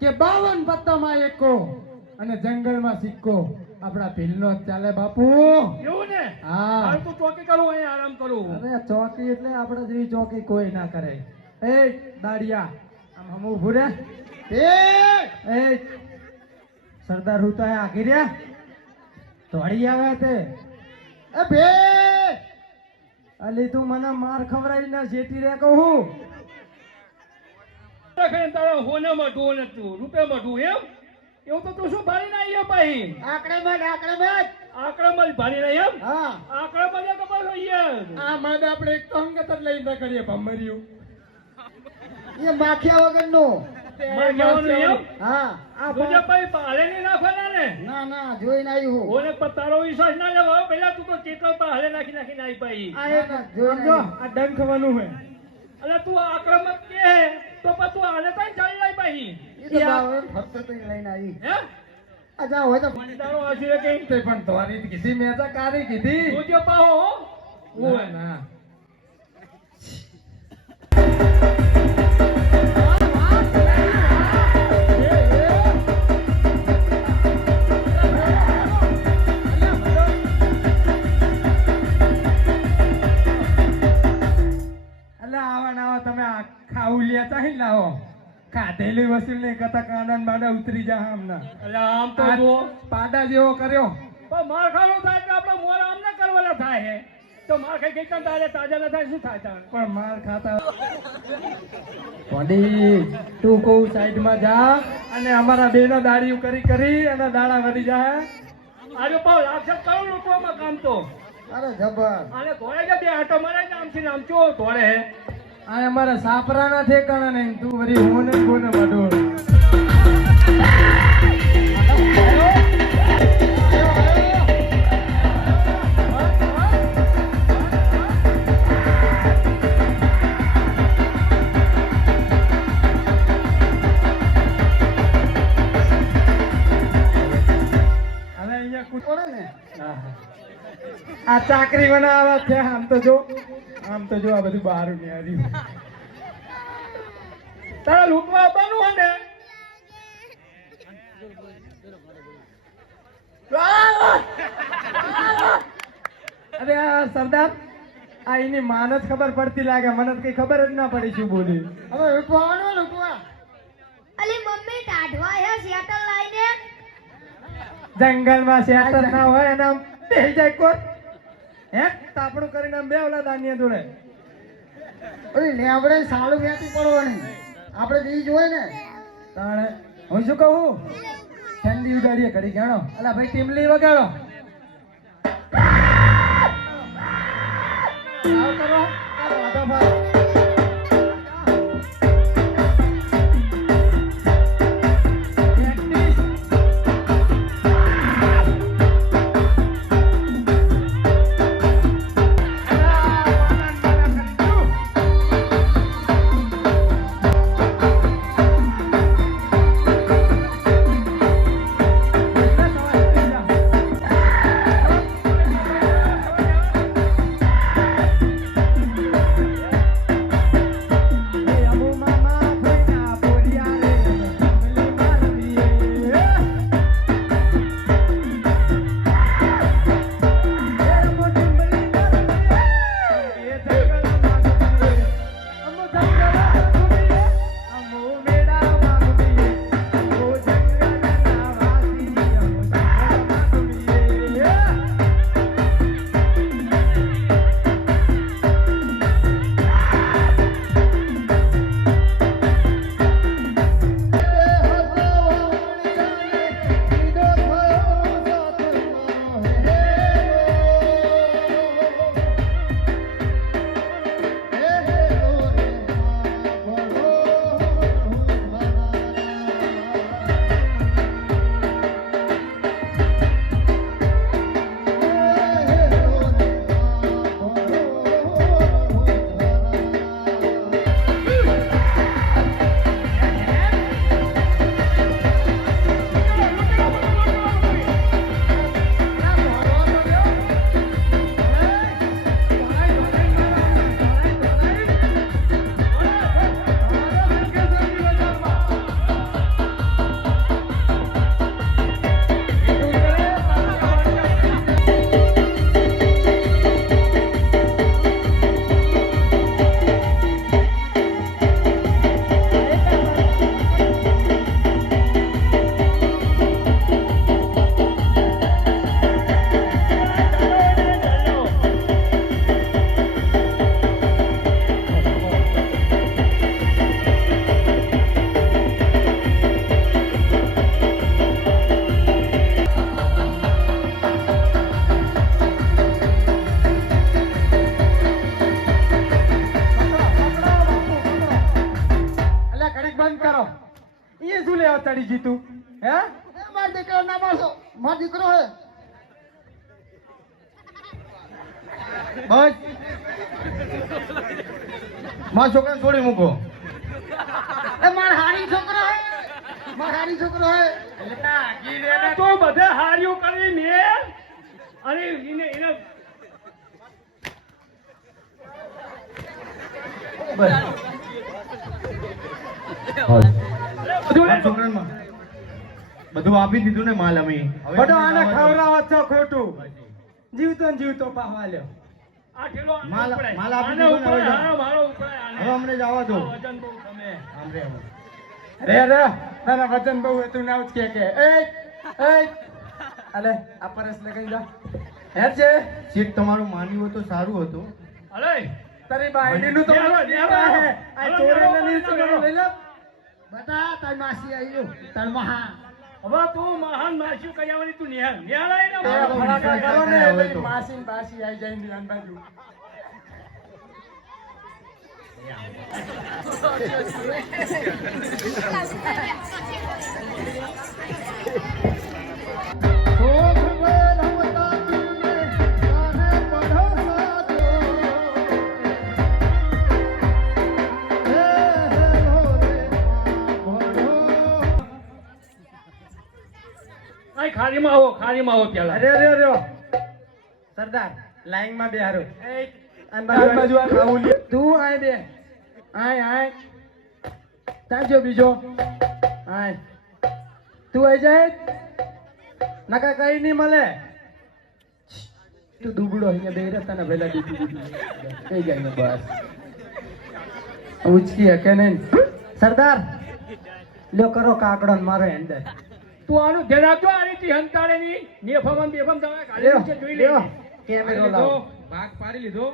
કે બાવન પત્તામાં એકો અને જંગલમાં સિક્કો. આપણા ભીલનો જ ચાલે બાપુ. એવું ને? હા. તો ચોકી કરું અહીંયા આરામ કરું. અરે ચોકી એટલે આપણે જેવી ચોકી કોઈ ના કરે. એ દાડિયા આમ હમ ઉભું રે. એ! સરદાર હુતા આગી રે દોડી આવે તે. એ બે અલી તું મને માર ખવડાવી ના જેટી રે કહું. રાખે તારા હોને મઢું ને તું રૂપે મઢું એમ? એવું તો તું શું ભરી ના અહીંયા પાહી આકડે મત આકડે મત આકડે મત ભરી ના એમ? હા. આંકડામાં જ ખબર હોય આ મત આપણે એક તો અંગત જ લઈને કરીએ ભમરિયું એ માખિયા વગરનો. હા. આ ભાઈ નહીં નાખવાના ને? ના ના તારો વિશ્વાસ ના લેવો પેલા તું તો પર હાલે નાખી નાખીને આવી પાઈ આ આ ડંખ હે. એટલે તું આક્રમક કે તો પછી તું હાલે તો ચાલી જાય પાઈ એ તો બાવે ફરતો તો લઈને આવી. હે? અજા હોય તો તારો હજી કે તે પણ તમારી કીધી મેં તો કારી કીધી. જોજો પાહો હો. ના, ખાઉલિયા હી લાવો ખાધેલી વસૂલ ને કથા કાંડા બાડા ઉતરી જા હમણાં એટલે આમ તો જો પાડા જેવો કર્યો. પણ માર ખાલો થાય એટલે આપણે મોર આમ ના કરવાના થાય હે. તો માર ખાઈ ગઈ કાં તારે તાજા ના થાય શું થાય પણ માર ખાતા પડી તું કહું સાઈડમાં જા અને અમારા બેનો દાડીઓ કરી કરી અને દાડા વધી જાય આજે પાવ લાગશે કરું લૂંટવામાં કામ તો. અરે જબર. અને ઘોડે બે આટો મારે છે નામ આમ ચો ધોળે આ અમારા સાપરાના ઠેકાણા નહીં તું વળી હોને કોને ને આ ચાકરી બનાવવા છે આમ તો જો. આમ તો જો આ બધું બહાર આવ્યું તારે લૂંટવા આપવાનું હોય ને? અરે આ સરદાર આ એની માન જ ખબર પડતી લાગે. મને તો કઈ ખબર જ ના પડી શું બોલી. હવે લૂંટવાનો લૂંટવા અલે મમ્મી ટાઢવા હે શેટલ લાઈને? જંગલમાં શેટર ના હોય એના બે જાય કોટ હે? તાપણું કરીને બે ઓલા દાનિયા જોડે. ઓલી લેવડે સાલું વેતી પડવાની. આપણે જી જોઈએ ને. તાણે હું શું કહું? ઠંડી ઉડાડીએ ઘડી ગાણો અલા ભાઈ ટીમલી વગાડો. આવ કરો. આ લેવા તડી જીતું હે? એ મારો દીકરો ના મારશો મારો દીકરો હે. બસ. મારા છોકરા છોડી મૂકો. એ મારો હારી છોકરો હે. મારો હારી છોકરો હે. તો બધે હાર્યું કરી ને અને એને એને મા- બધું આપી દીધું ને માલ અમે. બધો આને જવા છો ખોટું. જીવતો ને જીવતો પાવા લ્યો. માલ- માલ આપી દીધો હવે ઉપડાય, જાઓ. હા, મારો ઉપડાય આને. હવે અમને જવા દો. આ વજન બહુ ગમે. આમ રે રે. રે તને બહુ હતું ના જ કે કે એ એ અલે આ પરસ લગાઈ જા હેર છે. સીટ તમારું માન્યું હતું સારું હતું. અરે તારી બાયડી નું તો આ. લઈ લે બતા તાર માસી આવી તાર મહા હવે તું મહાન માસી કઈ આવવાની તું નિહાળ નિહાળાય ને એ ફટાકડા કરો ને માસી ને બાસી આઈ જાય ને બાજુ શોખ ખારીમાં આવો પેલા. અરે અરે અરે. સરદાર લાઈનમાં બે હારો તું આય બે. આય આય. તાજો બીજો. આય. તું આઈ જાય. નકા કઈ નહીં મળે. તું દુબળો અહીંયા બે રસ્તા ના ભેલા દીધી કઈ જાય ને બસ. ઉચકી હકે નહીં. સરદાર લ્યો કરો કાકડો મારો અંદર તું આનું ધ્યાન આપજો આ રીતે હંતાડે ની નેફામાં બેફામ તમે કાલે જોઈ લ્યો કેમેરો લાવો. ભાગ પાડી લીધો.